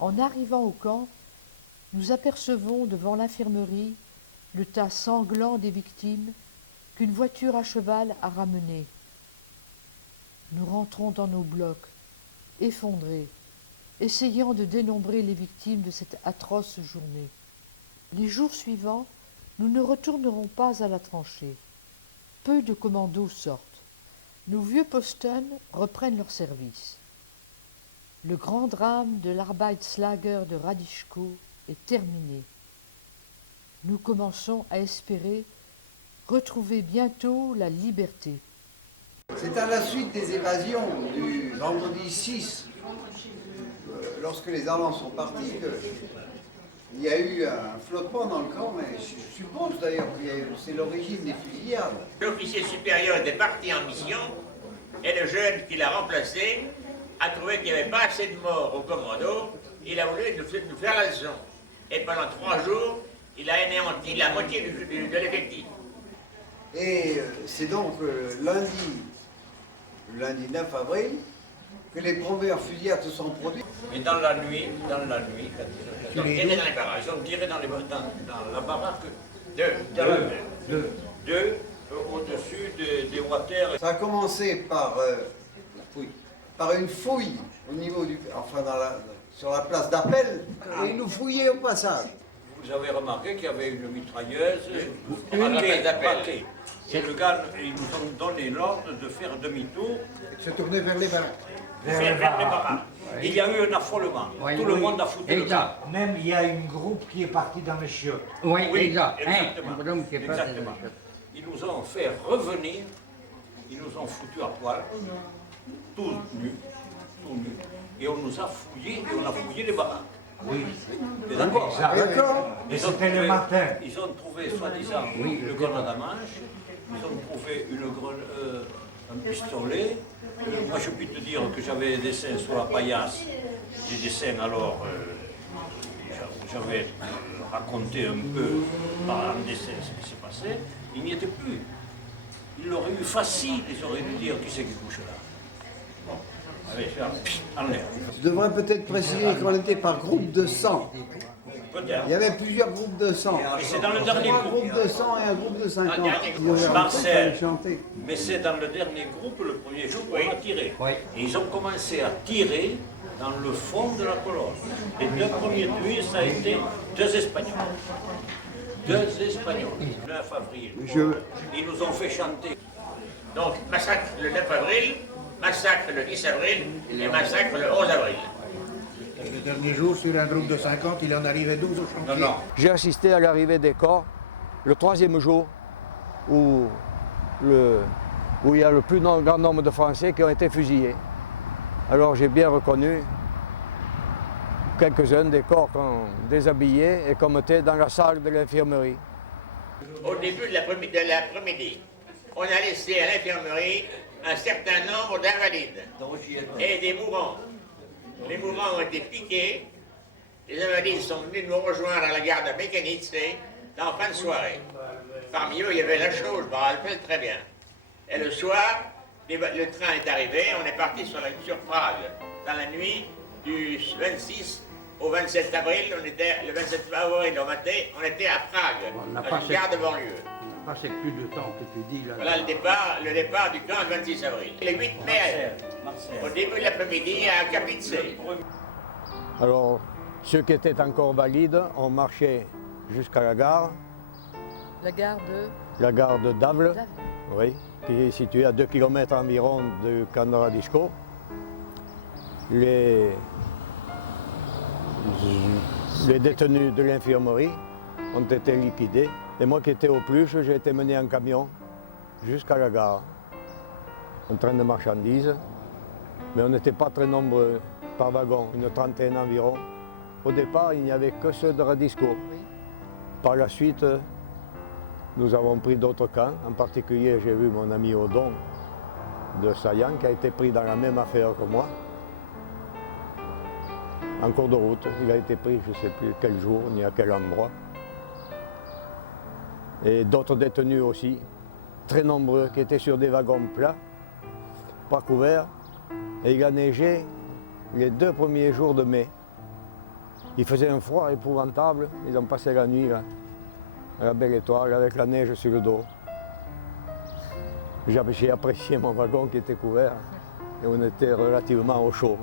En arrivant au camp, nous apercevons devant l'infirmerie le tas sanglant des victimes qu'une voiture à cheval a ramené. Nous rentrons dans nos blocs, effondrés, essayant de dénombrer les victimes de cette atroce journée. Les jours suivants, nous ne retournerons pas à la tranchée. Peu de commandos sortent. Nos vieux posten reprennent leur service. Le grand drame de l'Arbeitslager de Radichkow est terminé. Nous commençons à espérer retrouver bientôt la liberté. C'est à la suite des évasions du vendredi 6, lorsque les Allemands sont partis, qu'il y a eu un flottement dans le camp, mais je suppose d'ailleurs que c'est l'origine des fusillades. L'officier supérieur était parti en mission et le jeune qui l'a remplacé a trouvé qu'il n'y avait pas assez de morts au commando. Il a voulu nous faire la leçon. Et pendant 3 jours, il a anéanti la moitié de l'effectif. Et c'est donc lundi 9 avril, que les premières fusillades se sont produites. Et dans la nuit, ils ont tiré dans les baraques. Ils ont tiré dans la baraque. Deux au-dessus des water. Ça a commencé par une fouille au niveau sur la place d'Appel, et ils nous fouillaient au passage. Vous avez remarqué qu'il y avait une mitrailleuse d'appel. Et le gars, ils nous ont donné l'ordre de faire demi-tour. Se tourner vers les baraques. Vers les baraques. Il y a eu un affolement. Tout le monde a foutu le camp. Même il y a une groupe qui est partie dans les chiottes. Oui, exactement. exactement. Ils nous ont fait revenir, ils nous ont foutu à poil, tous nus, et on nous a fouillés, et on a fouillé les baraques. Oui. Et d'accord. D'accord. Et c'était le matin. Ils ont trouvé, soi-disant, une grenade à manche, ils ont trouvé un pistolet. Moi, je puis te dire que j'avais des dessins sur la paillasse, des dessins alors, j'avais raconté un peu par un dessin ce qui s'est passé. Il n'y était plus. Il l'aurait eu facile, ils auraient dû dire qui c'est qui couche là. Bon, allez, en l'air. Je devrais peut-être préciser qu'on était par groupe de 100. Peut-être. Il y avait plusieurs groupes de 100. Et c'est dans le dernier Un groupe. groupe de 100 et un groupe de 50. Il y avait Marcel, mais c'est dans le dernier groupe, le premier jour, qu'on a tiré. Et ils ont commencé à tirer dans le fond de la colonne. Les deux premiers tués, ça a été 2 Espagnols. 2 Espagnols. Le 9 avril. Ils nous ont fait chanter. Donc, massacre le 9 avril, massacre le 10 avril et massacre le 11 avril. Le dernier jour, sur un groupe de 50, il en arrivait 12 au chantier. Non. J'ai assisté à l'arrivée des corps le 3e jour où il y a le plus grand nombre de Français qui ont été fusillés. Alors j'ai bien reconnu quelques-uns des corps qu'on déshabillait et qu'on mettait dans la salle de l'infirmerie. Au début de l'après-midi, on a laissé à l'infirmerie un certain nombre d'invalides et des mourants. Les mourants ont été piqués, les invalides sont venus nous rejoindre à la gare de Mechanice en fin de soirée. Parmi eux, il y avait la chose, je me rappelle très bien. Et le soir, le train est arrivé, on est parti sur Prague. Dans la nuit du 26 au 27 avril, le 27 avril au matin, on était à Prague, dans une gare de banlieue. C'est plus de temps que tu dis là. Voilà le départ du camp le 26 avril. Le 8 mai, au début de l'après-midi, à Kaplice. Alors ceux qui étaient encore valides ont marché jusqu'à la gare. La gare de... La gare de Davle, oui, qui est située à 2 km environ du camp de Radishko. Les détenus de l'infirmerie ont été liquidés. Et moi qui étais au plus, j'ai été mené en camion jusqu'à la gare, en train de marchandises. Mais on n'était pas très nombreux par wagon, une trentaine environ. Au départ, il n'y avait que ceux de Radishko. Par la suite, nous avons pris d'autres camps. En particulier, j'ai vu mon ami Odon de Saillant qui a été pris dans la même affaire que moi. En cours de route, il a été pris, je ne sais plus quel jour ni à quel endroit. Et d'autres détenus aussi, très nombreux, qui étaient sur des wagons plats, pas couverts. Et il a neigé les 2 premiers jours de mai. Il faisait un froid épouvantable. Ils ont passé la nuit là, à la Belle Étoile avec la neige sur le dos. J'ai apprécié mon wagon qui était couvert et on était relativement au chaud.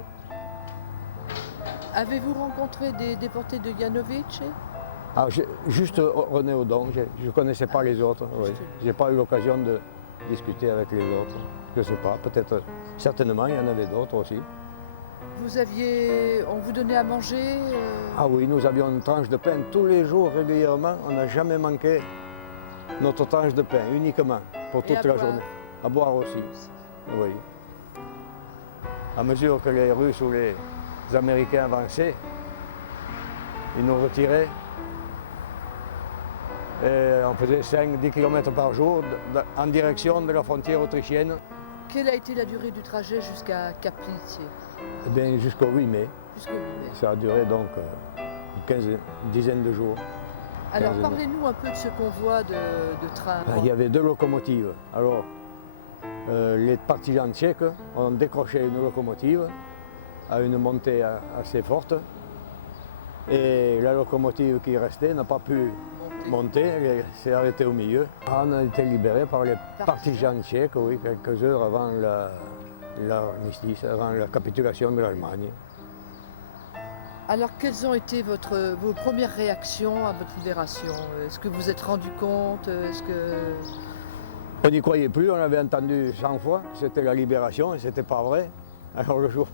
Avez-vous rencontré des déportés de Janovic? Alors, juste René Odon, je ne connaissais pas les autres. Oui. Je n'ai pas eu l'occasion de discuter avec les autres. Je ne sais pas, peut-être, certainement, il y en avait d'autres aussi. On vous donnait à manger Ah oui, nous avions une tranche de pain tous les jours régulièrement. On n'a jamais manqué notre tranche de pain, uniquement, pour toute la journée. À boire aussi, oui. À mesure que les Russes ou les Américains avançaient, ils nous retiraient. Et on faisait 5-10 km par jour en direction de la frontière autrichienne. Quelle a été la durée du trajet jusqu'à Kaplice? Eh bien, jusqu'au 8 mai. Jusqu'au 8 mai. Ça a duré donc une dizaine de jours. Alors parlez-nous un peu de ce convoi de train. Il y avait 2 locomotives. Alors, les partisans tchèques ont décroché une locomotive à une montée assez forte. Et la locomotive qui restait n'a pas pu monter, elle s'est arrêtée au milieu. On a été libérés par les partisans tchèques, oui, quelques heures avant l'armistice, avant la capitulation de l'Allemagne. Alors, quelles ont été vos premières réactions à votre libération? Est-ce que vous vous êtes rendu compte? On n'y croyait plus, on avait entendu 100 fois que c'était la libération et ce n'était pas vrai. Alors le jour,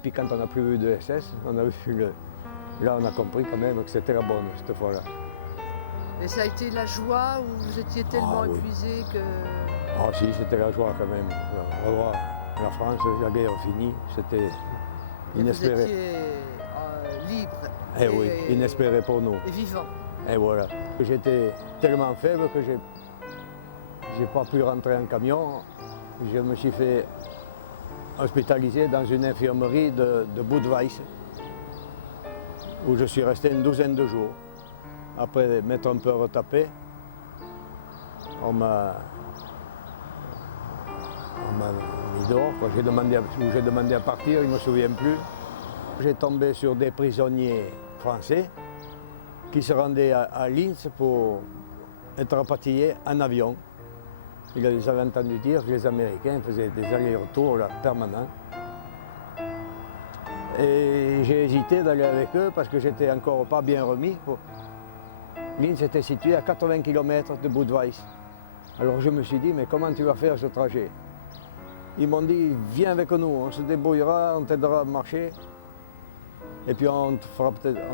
puis quand on n'a plus vu de SS, on a vu là on a compris quand même que c'était la bonne cette fois-là. Et ça a été la joie ou vous étiez tellement épuisé que... Ah si, c'était la joie quand même. Revoir la France, la guerre finie, Vous inespéré. étiez libre Eh oui, inespéré pour nous. et vivant. Et voilà. J'étais tellement faible que j'ai pas pu rentrer en camion. Je me suis fait hospitaliser dans une infirmerie de Budweis, où je suis resté une douzaine de jours. Après m'être un peu retapé, on m'a mis dehors. J'ai demandé à partir, je ne me souviens plus. J'ai tombé sur des prisonniers français qui se rendaient à Linz pour être rapatriés en avion. Ils avaient entendu dire que les Américains faisaient des allers-retours là, permanents. Et j'ai hésité d'aller avec eux parce que j'étais encore pas bien remis. Linz était situé à 80 km de Budweis. Alors je me suis dit, mais comment tu vas faire ce trajet? Ils m'ont dit, viens avec nous, on se débrouillera, on t'aidera à marcher. Et puis on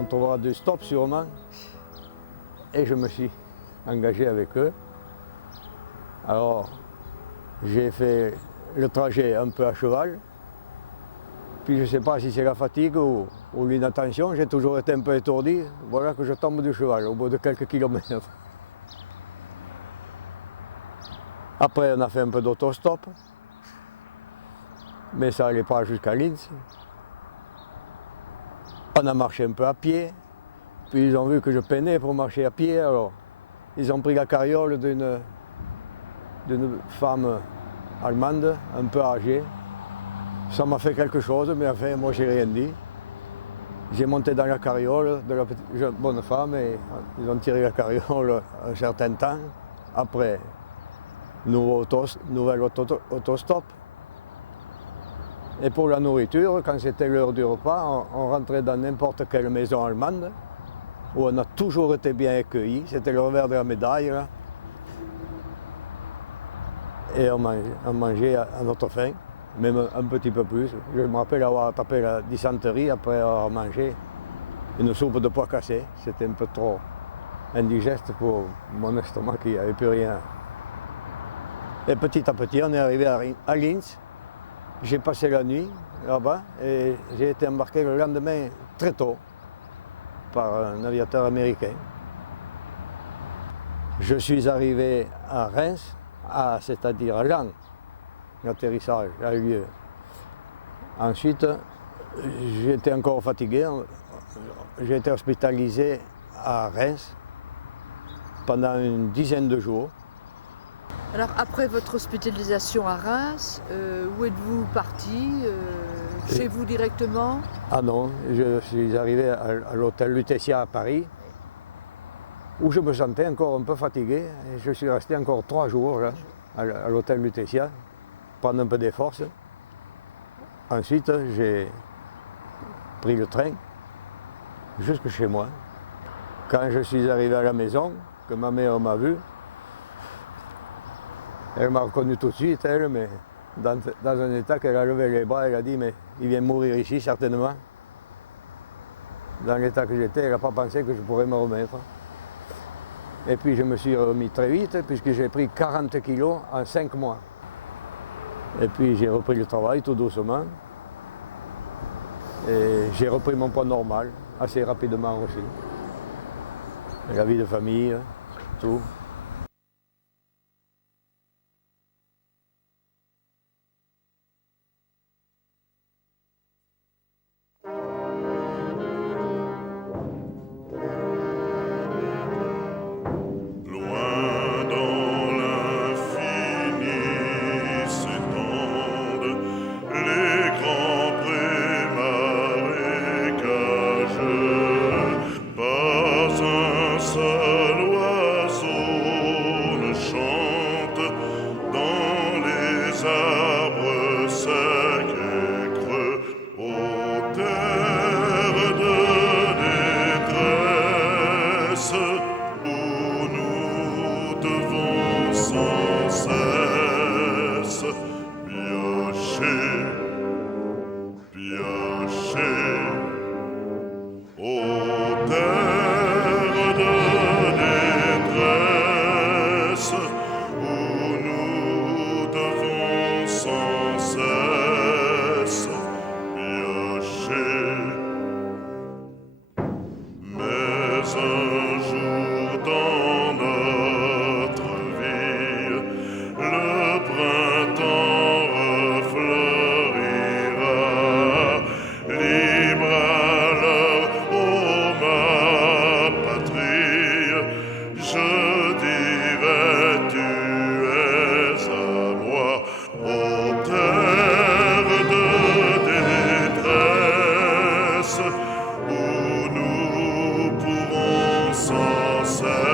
trouvera du stop sûrement. Et je me suis engagé avec eux. Alors j'ai fait le trajet un peu à cheval. Puis je ne sais pas si c'est la fatigue ou l'inattention, j'ai toujours été un peu étourdi. Voilà que je tombe du cheval au bout de quelques kilomètres. Après on a fait un peu d'autostop. Mais ça n'allait pas jusqu'à Linz. On a marché un peu à pied, puis ils ont vu que je peinais pour marcher à pied, alors ils ont pris la carriole d'une femme allemande, un peu âgée. Ça m'a fait quelque chose, mais enfin, moi j'ai rien dit. J'ai monté dans la carriole de la bonne femme et ils ont tiré la carriole un certain temps. Après, nouvel autostop. Et pour la nourriture, quand c'était l'heure du repas, on rentrait dans n'importe quelle maison allemande, où on a toujours été bien accueillis. C'était le revers de la médaille, là. Et on mangeait à notre faim, même un petit peu plus. Je me rappelle avoir attrapé la dysenterie après avoir mangé une soupe de pois cassés. C'était un peu trop indigeste pour mon estomac qui n'avait plus rien. Et petit à petit, on est arrivé à Linz. J'ai passé la nuit là-bas et j'ai été embarqué le lendemain très tôt par un aviateur américain. Je suis arrivé à Reims, c'est-à-dire à Laon. L'atterrissage a eu lieu. Ensuite, j'étais encore fatigué. J'ai été hospitalisé à Reims pendant une dizaine de jours. Alors après votre hospitalisation à Reims, où êtes-vous parti? Chez vous directement? Ah non, je suis arrivé à l'hôtel Lutetia à Paris, où je me sentais encore un peu fatigué. Et je suis resté encore 3 jours là, à l'hôtel Lutetia, prendre un peu des forces. Ensuite, j'ai pris le train jusque chez moi. Quand je suis arrivé à la maison, que ma mère m'a vu, elle m'a reconnu tout de suite, elle, mais dans un état qu'elle a levé les bras, elle a dit, mais il vient mourir ici, certainement. Dans l'état que j'étais, elle n'a pas pensé que je pourrais me remettre. Et puis je me suis remis très vite, puisque j'ai pris 40 kilos en 5 mois. Et puis j'ai repris le travail tout doucement. Et j'ai repris mon poids normal, assez rapidement aussi. Et la vie de famille, tout. Piocher seul.